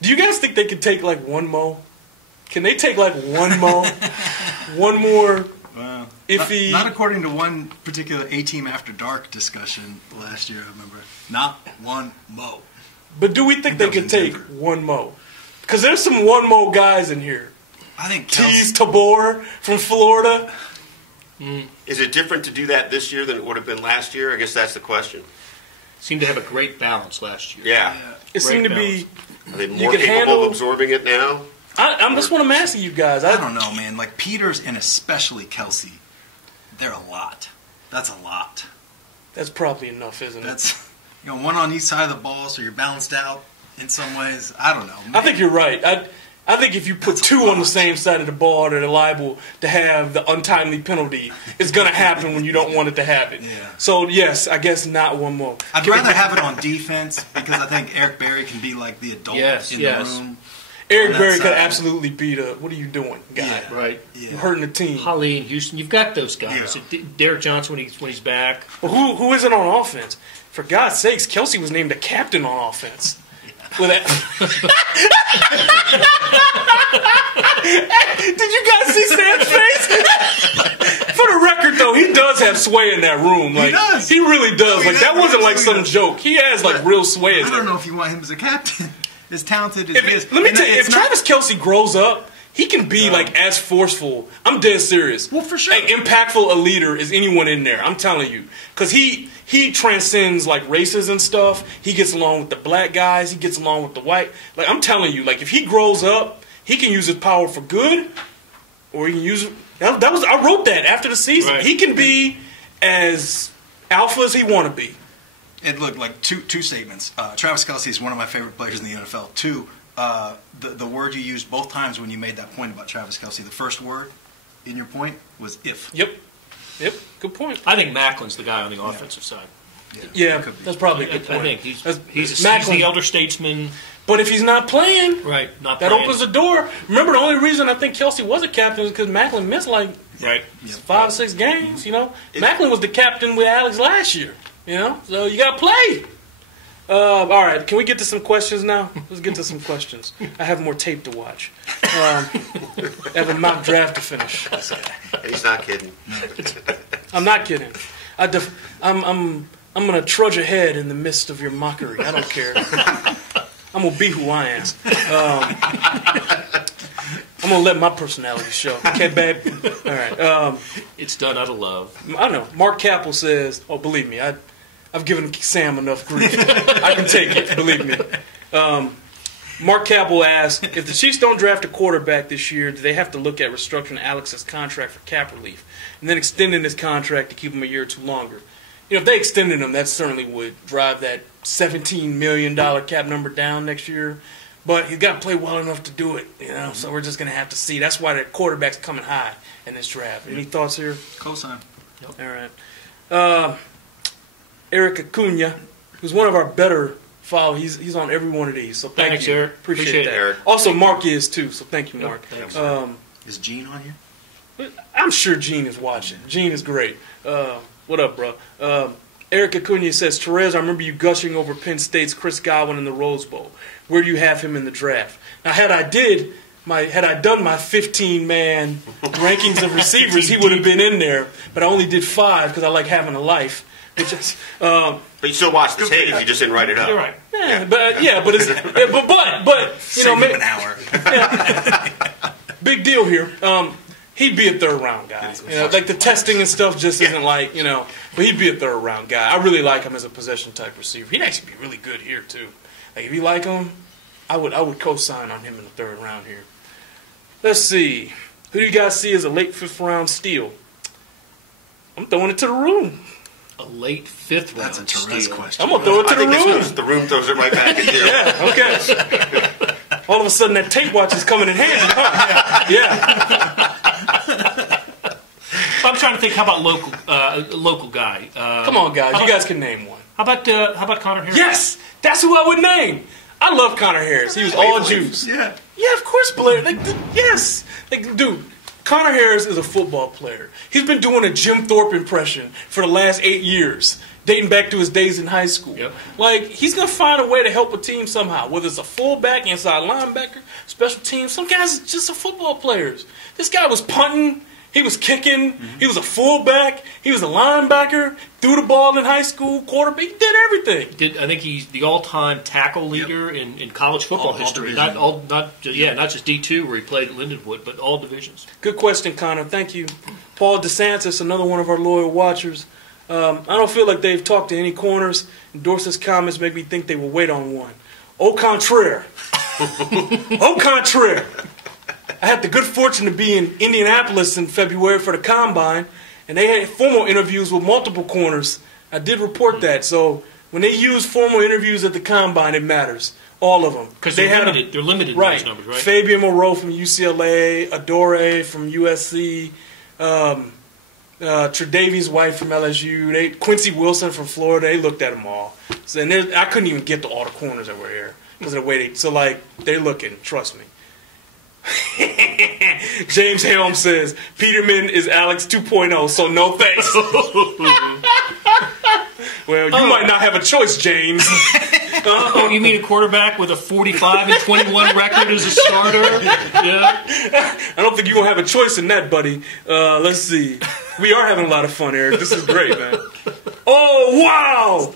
Do you guys think they could take like one mo? Can they take like one mo? One more iffy? Not according to one particular A-Team After Dark discussion last year, I remember. Not one mo. But do we think they could take one mo? Because there's some one mo guys in here. I think Teez Tabor from Florida. Is it different to do that this year than it would have been last year? I guess that's the question. Seemed to have a great balance last year. Yeah. It seemed to be. Are they more capable of absorbing it now? That's what I'm asking you guys. I don't know, man. Like Peters and especially Kelsey, they're a lot. That's a lot. That's probably enough, isn't it? That's one on each side of the ball, so you're balanced out in some ways. I don't know, man. I think you're right. I think if you put two on the same side of the ball that are liable to have the untimely penalty, it's going to happen when you don't want it to happen. Yeah. So, yes, I guess not one more. I'd rather have it on defense because I think Eric Berry can be like the adult in the room. Eric Berry could absolutely be the, what are you doing, guy? Yeah, right. Yeah. You're hurting the team. Holly and Houston, you've got those guys. Yeah. Derek Johnson when he's back. But who isn't on offense? For God's sakes, Kelsey was named a captain on offense. With that. Did you guys see Sam's face? For the record, though, he does have sway in that room. Like, he really does. I mean, like that wasn't like some joke. He has like real sway. I don't know if you want him as a captain. As talented as he is. Let me tell you, if Travis Kelce grows up, he can be like as forceful. I'm dead serious. Well, for sure. Like, impactful a leader as anyone in there. I'm telling you, because he transcends like races and stuff. He gets along with the black guys. He gets along with the white. Like I'm telling you, like if he grows up, he can use his power for good, or he can use it. I wrote that after the season. Right. He can be as alpha as he want to be. It looked like two statements. Travis Kelce is one of my favorite players in the NFL. Two, the word you used both times when you made that point about Travis Kelce, the first word in your point was if. Yep. Good point. I think Macklin's the guy on the offensive side. Yeah, that's probably a good point. I think he's the elder statesman. But if he's not playing, that opens the door. Remember, the only reason I think Kelce was a captain is because Macklin missed 5 or 6 games. Macklin was the captain with Alex last year. So you got to play. All right, can we get to some questions now? Let's get to some questions. I have more tape to watch. I have a mock draft to finish. He's not kidding. I'm not kidding. I'm gonna trudge ahead in the midst of your mockery. I don't care. I'm gonna be who I am. I'm gonna let my personality show. Okay, babe. All right. It's done out of love. I know. Mark Capel says, "Oh, believe me, I've given Sam enough grief. I can take it. Believe me." Mark Capel asked, if the Chiefs don't draft a quarterback this year, do they have to look at restructuring Alex's contract for cap relief and then extending his contract to keep him a year or two longer? If they extended him, that certainly would drive that $17 million cap number down next year. But he's got to play well enough to do it, So we're just going to have to see. That's why the quarterback's coming high in this draft. Any thoughts here? Cosign. Yep. All right. Eric Acuna, who's one of our better followers. He's on every one of these. So thanks, you. Eric. Appreciate that. Eric. Also, Mark is too. So thank you, Mark. Thanks. Is Gene on here? I'm sure Gene is watching. Gene is great. What up, bro? Eric Acuna says, Terez, I remember you gushing over Penn State's Chris Godwin in the Rose Bowl. Where do you have him in the draft? Now, had I done my 15-man rankings of receivers, he would have been in there. But I only did 5 because I like having a life. But you still watch the tape. You just didn't write it up. You're right. But maybe an hour. Big deal here. He'd be a third-round guy. Like the testing and stuff just isn't like, but he'd be a third-round guy. I really like him as a possession-type receiver. He'd actually be really good here, too. Like, if you like him, I would co-sign on him in the third round here. Let's see. Who do you guys see as a late fifth-round steal? I'm throwing it to the room. A late fifth round That's a Terez question. I'm going to throw it to the room. The room throws it right back at you. Yeah, okay. All of a sudden, that tape watch is coming in handy, huh? Yeah. I'm trying to think. How about local guy? Come on, guys. You guys can name one. How about Connor Harris? Yes, that's who I would name. I love Connor Harris. He was all juice. Yeah, of course, Blair. Yes. Dude, Connor Harris is a football player. He's been doing a Jim Thorpe impression for the last 8 years. dating back to his days in high school. Yep. Like, he's going to find a way to help a team somehow, whether it's a fullback, inside linebacker, special teams. Some guys are just football players. This guy was punting. He was kicking. He was a fullback. He was a linebacker. Threw the ball in high school. Quarterback. He did everything. I think he's the all-time tackle leader in college football history. Not just D2 where he played at Lindenwood, but all divisions. Good question, Connor. Thank you. Paul DeSantis, another one of our loyal watchers. I don't feel like they've talked to any corners. Dorsey's comments make me think they will wait on one. Au contraire. Au contraire. I had the good fortune to be in Indianapolis in February for the Combine, and they had formal interviews with multiple corners. I did report that. So when they use formal interviews at the Combine, it matters. All of them. Because they're limited in those numbers, right? Fabian Moreau from UCLA, Adore from USC, Tre'Davious White from LSU, Quincy Wilson from Florida. They looked at them all. So, and I couldn't even get to all the corners that were here because of the way they're looking. Trust me. James Helm says Peterman is Alex 2.0, so no thanks. Well, you might not have a choice, James. Oh, you mean a quarterback with a 45-21 record as a starter? Yeah. I don't think you're going to have a choice in that, buddy. Let's see. We are having a lot of fun, Eric. This is great, man. Oh, wow!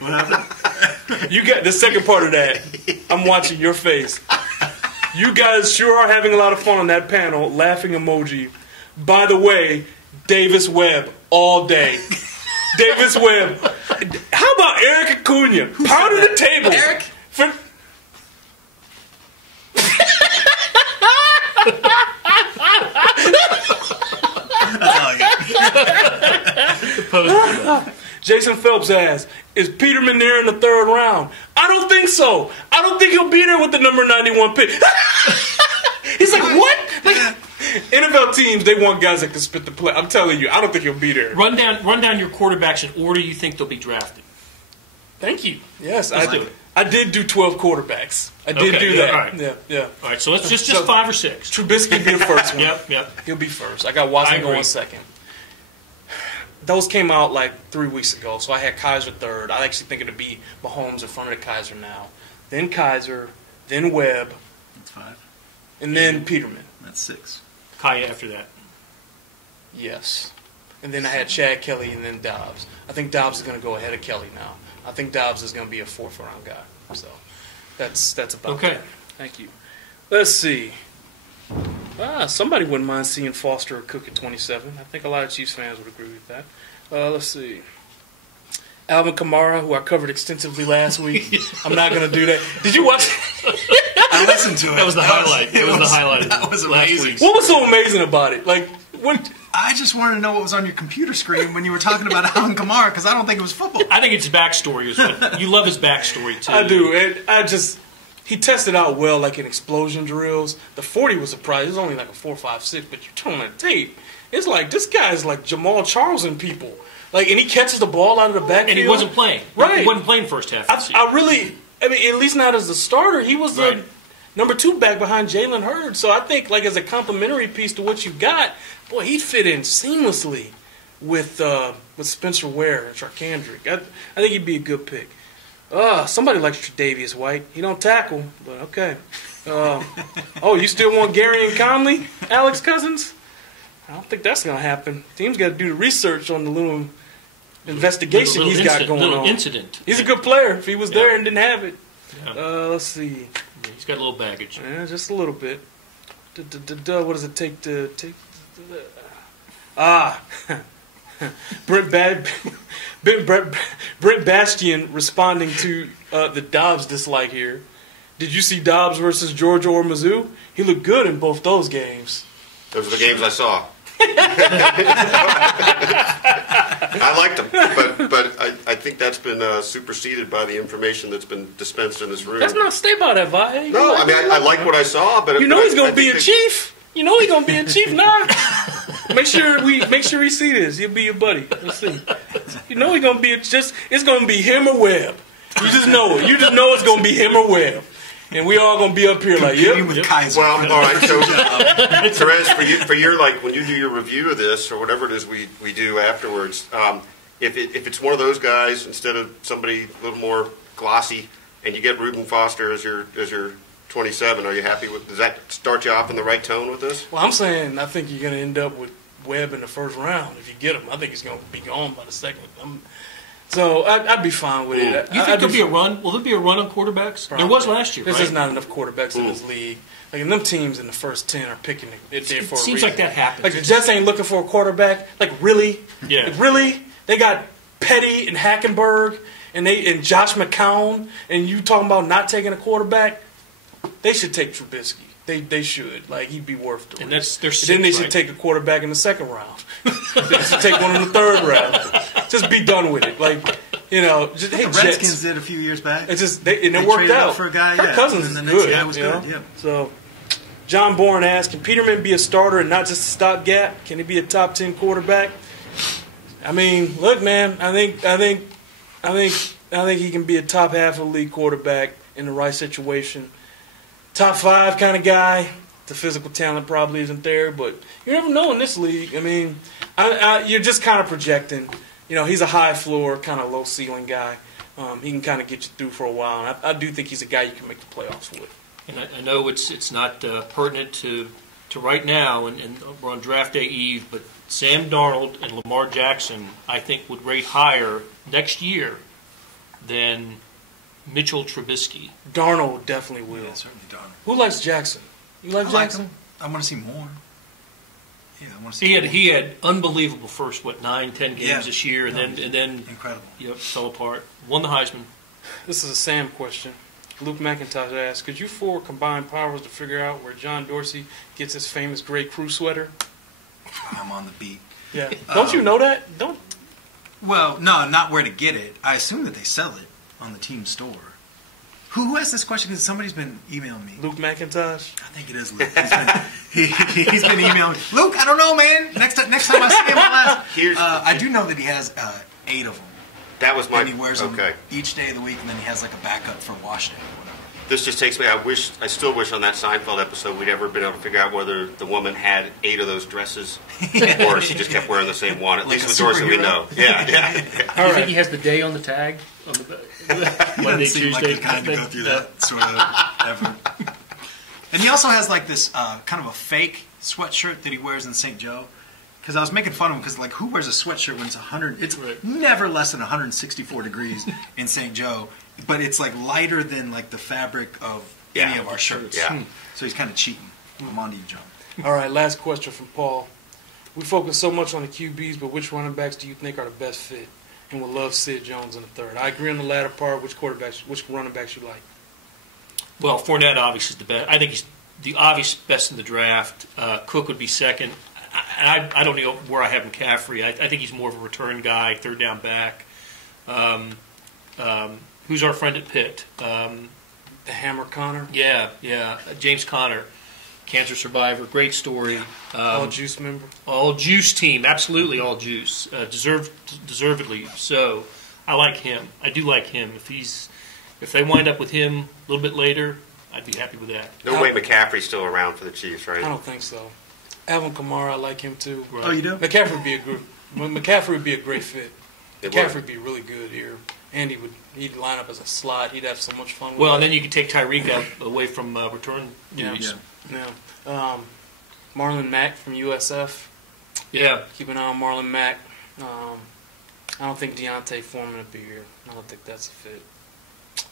What happened? You got the second part of that. I'm watching your face. You guys sure are having a lot of fun on that panel. Laughing emoji. By the way, Davis Webb all day. Davis Webb. How about Eric Acuna? Pounding the table. Eric? That's all I got. Jason Phelps asks, is Peterman there in the third round? I don't think so. I don't think he'll be there with the number 91 pick. He's like, what? Like, NFL teams, they want guys that can spit the play. I'm telling you, I don't think he'll be there. Run down your quarterbacks in order you think they'll be drafted. Thank you. Yes, Let's do it. I did do 12 quarterbacks. I did do that. All right. Yeah. All right, so let's just 5 or 6. Trubisky be the first one. Yep. He'll be first. I got Watson going second. Those came out like 3 weeks ago, so I had Kaiser third. I actually think it'll be Mahomes in front of the Kaiser now. Then Kaiser, then Webb. That's 5. And then Peterman. That's 6. Kaya after that. Yes. And then I had Chad Kelly and then Dobbs. I think Dobbs is going to go ahead of Kelly now. I think Dobbs is going to be a 4th round guy. So that's about okay. That. Thank you. Let's see. Somebody wouldn't mind seeing Foster or Cook at 27. I think a lot of Chiefs fans would agree with that. Let's see. Alvin Kamara, who I covered extensively last week. I'm not going to do that. Did you watch? I listened to it. That was the highlight. It was the highlight. That was amazing. What was so amazing about it? Like, what? I just wanted to know what was on your computer screen when you were talking about Alvin Kamara because I don't think it was football. I think it's his backstory. You love his backstory, too. I do. And he tested out well, like in explosion drills. The 40 was surprising. It was only like a 4.56, but you turn on the tape, it's like this guy's like Jamal Charles and people. Like, and he catches the ball out of the backfield. And he wasn't playing. Right. He wasn't playing first half. I mean, at least not as a starter. He was the number 2 back behind Jalen Hurd. So I think, like, as a complimentary piece to what you got, boy, he'd fit in seamlessly with Spencer Ware and Charkandrick. I think he'd be a good pick. Somebody likes Tre'Davious White. He don't tackle, but okay. You still want Gary and Conley, Alex Cousins? I don't think that's going to happen. Team's got to do the research on the little investigation he's got going on. Incident. He's a good player. If he was there and didn't have it. Yeah. Let's see. He's got a little baggage. Yeah, just a little bit. What does it take to take? Brent Bastian responding to the Dobbs dislike here. Did you see Dobbs versus Georgia or Mizzou? He looked good in both those games. Those are the games I saw. I liked them, but I think that's been superseded by the information that's been dispensed in this room. Let's not stay by that, Vahe. No, I mean I like what I saw, but he's going to be a chief. You know he's going to be a chief now. Make sure he see this. He'll be your buddy. Let's see. You know he's going to be it's going to be him or Webb. You just know it. You just know it's going to be him or Webb. And we all gonna be up here like, yep. With Kaiser. Well, all right. So, Terez, for your like when you do your review of this or whatever it is we do afterwards, if it's one of those guys instead of somebody a little more glossy, and you get Reuben Foster as your 27, are you happy with? Does that start you off in the right tone with this? Well, I'm saying I think you're going to end up with Webb in the first round if you get him. I think he's going to be gone by the second. So I'd be fine with it. You think there'll be a run? Will there be a run on quarterbacks? Probably. There was last year, There's right? just not enough quarterbacks in this league. Like, and them teams in the first 10 are picking it there for a reason. It seems like that happens. Like, the Jets ain't looking for a quarterback. Like, really? Yeah. Like, really? They got Petty and Hackenberg and Josh McCown, and you talking about not taking a quarterback? They should take Trubisky. They should. Like, he'd be worth the risk. And that's their then they should take a quarterback in the second round. They should take one in the third round. Just be done with it. Like, just the Redskins did a few years back. It's just it worked out for a guy. Kirk Cousins and is the next good. guy was good. Yeah. So, John Bourne asked, "Can Peterman be a starter and not just a stopgap? Can he be a top 10 quarterback?" I mean, look, man. I think he can be a top half of the league quarterback in the right situation. Top 5 kind of guy. The physical talent probably isn't there, but you never know in this league. I mean, you're just kind of projecting. He's a high floor, kind of low ceiling guy. He can kind of get you through for a while. And I do think he's a guy you can make the playoffs with. And I know it's not pertinent to right now, and we're on draft day eve, but Sam Darnold and Lamar Jackson, I think, would rate higher next year than Mitchell Trubisky. Darnold definitely will. Yeah, certainly Darnold. Who likes Jackson? You like Jackson? I want to see more. Yeah, I want to see. He had unbelievable first 9-10 games this year, and then incredible. Yep, fell apart. Won the Heisman. This is a Sam question. Luke McIntosh asked, "Could you four combine powers to figure out where John Dorsey gets his famous gray crew sweater?" I'm on the beat. Yeah. Don't you know that? Don't. Well, no, not where to get it. I assume that they sell it on the team store. Who asked this question? Because somebody's been emailing me. Luke McIntosh? I think it is Luke. He's been emailing me. Luke, I don't know, man. Next time I see him, I'll ask. I do know that he has 8 of them. That was my... And he wears them each day of the week, and then he has like a backup for wash day or whatever. This just takes me... I still wish on that Seinfeld episode we'd ever been able to figure out whether the woman had 8 of those dresses or she just kept wearing the same one. At least with Dorsey we know. Yeah. Do you think he has the day on the tag? On the Monday, Tuesday. Like he kind of go through that sort of effort. And he also has like this kind of a fake sweatshirt that he wears in St. Joe. Because I was making fun of him because like who wears a sweatshirt when it's 100? It's never less than 164 degrees in St. Joe, but it's like lighter than like the fabric of any of our shirts. Yeah. So he's kind of cheating. I'm on to you, John. All right, last question from Paul. We focus so much on the QBs, but which running backs do you think are the best fit? And would love Sid Jones in the third. I agree on the latter part. Which running backs you like? Well, Fournette obviously is the best. I think he's the obvious best in the draft. Cook would be second. I don't know where I have McCaffrey. I think he's more of a return guy, third down back. Who's our friend at Pitt? The Hammer Connor? Yeah. James Conner, cancer survivor, great story. All Juice member? All Juice team, absolutely all Juice. Deservedly so. I like him. I do like him. If they wind up with him a little bit later, I'd be happy with that. No way McCaffrey's still around for the Chiefs, right? I don't think so. Alvin Kamara, I like him too. Right. Oh, you do? McCaffrey would be a great fit. McCaffrey would be really good here. And he'd line up as a slot. He'd have so much fun with and then you could take Tyreek out away from return duties. Yeah. Marlon Mack from USF. Yeah. Keep an eye on Marlon Mack. I don't think Deontay Foreman would be here. I don't think that's a fit.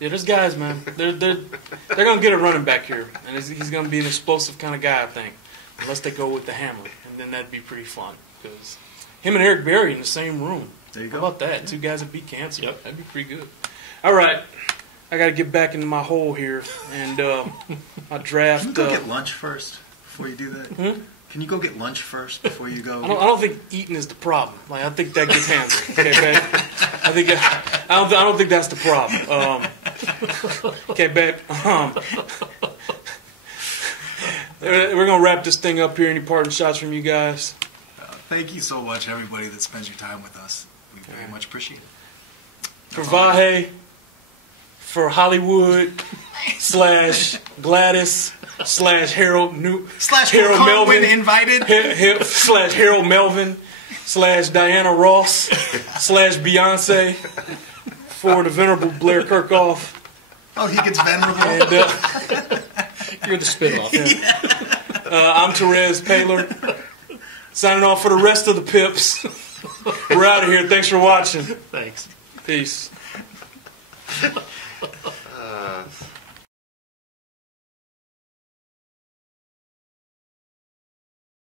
Yeah, there's guys, man. They're gonna get a running back here, and he's gonna be an explosive kind of guy, I think. Unless they go with the Hammer, and then that'd be pretty fun because him and Eric Berry in the same room. There you go. How about that? 2 guys that beat cancer. Yep. That'd be pretty good. All right, I got to get back into my hole here, and my draft. Can you go get lunch first before you do that? Can you go get lunch first before you go? I don't think eating is the problem. Like I think that gets handled. Okay, babe? I don't think that's the problem. Okay, babe. We're going to wrap this thing up here. Any parting shots from you guys? Thank you so much, everybody that spends your time with us. We very much appreciate it. For Vahe, for Hollywood, / Gladys, / Harold Harold Melvin invited, / Harold Melvin, / Diana Ross, Beyonce for the venerable Blair Kerkhoff. Oh, he gets venerable. And You're the spinoff. I'm Terez Paylor. Signing off for the rest of the Pips. We're out of here. Thanks for watching. Thanks. Peace.